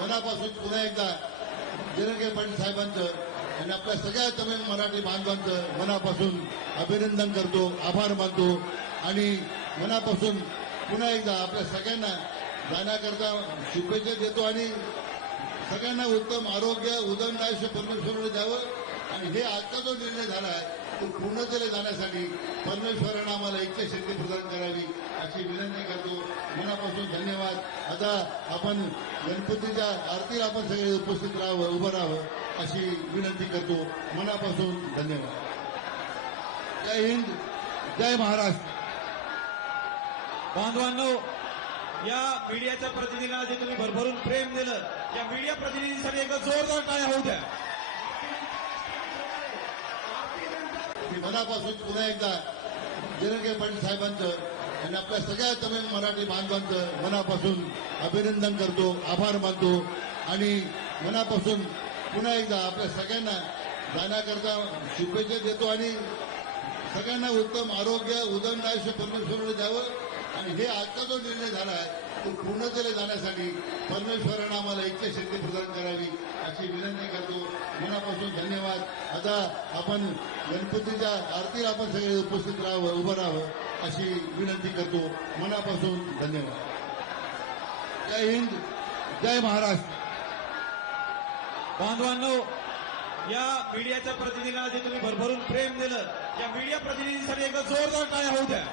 मनापासून पुन्हा एकदा जरंगे पाटील साहेबांचं आणि आपल्या सगळ्या तमिळ मराठी बांधवांचं मनापासून अभिनंदन करतो, आभार मानतो आणि मनापासून पुन्हा एकदा आपल्या सगळ्यांना जाण्याकरता शुभेच्छा देतो आणि सगळ्यांना उत्तम आरोग्य, उदंड आयुष्य परमेश्वराने द्यावं आणि हे आजचा जो निर्णय झाला आहे तो पूर्णतेला जाण्यासाठी परमेश्वरानं आम्हाला इच्छाशक्ती प्रदान करावी अशी विनंती करतो. मनापासून धन्यवाद. आता आपण गणपतीच्या आरतीला आपण सगळे उपस्थित राहावं, उभं राहावं अशी विनंती करतो. मनापासून धन्यवाद. जय हिंद, जय महाराष्ट्र. बांधवांनो, या मीडियाच्या प्रतिनिधींना जे तुम्ही भरभरून प्रेम दिलं, या मीडिया प्रतिनिधींसाठी एक जोरदार टाळ्या होऊ द्या. मनापासून पुन्हा एकदा जरंगे पाटील साहेबांचं आणि आपल्या सगळ्या तमिळ मराठी बांधवांचं मनापासून अभिनंदन करतो, आभार मानतो आणि मनापासून पुन्हा एकदा आपल्या सगळ्यांना जाण्याकरता शुभेच्छा देतो आणि सगळ्यांना उत्तम आरोग्य, उदंड आयुष्य परमेश्वराने द्यावं आणि हे आजचा जो निर्णय झाला आहे तो पूर्णतेला जाण्यासाठी परमेश्वरानं आम्हाला इच्छाशक्ती प्रदान करावी अशी विनंती करतो. मनापासून धन्यवाद. आता आपण गणपतीच्या आरतीला आपण सगळे उपस्थित राहावं, उभं राहावं अशी विनंती करतो. मनापासून धन्यवाद. जय हिंद, जय महाराष्ट्र. बांधवांनो, या मीडियाच्या प्रतिनिधींना जे तुम्ही भरभरून प्रेम दिलं, या मीडिया प्रतिनिधींसाठी एक जोरदार टाळ्या होऊ द्या.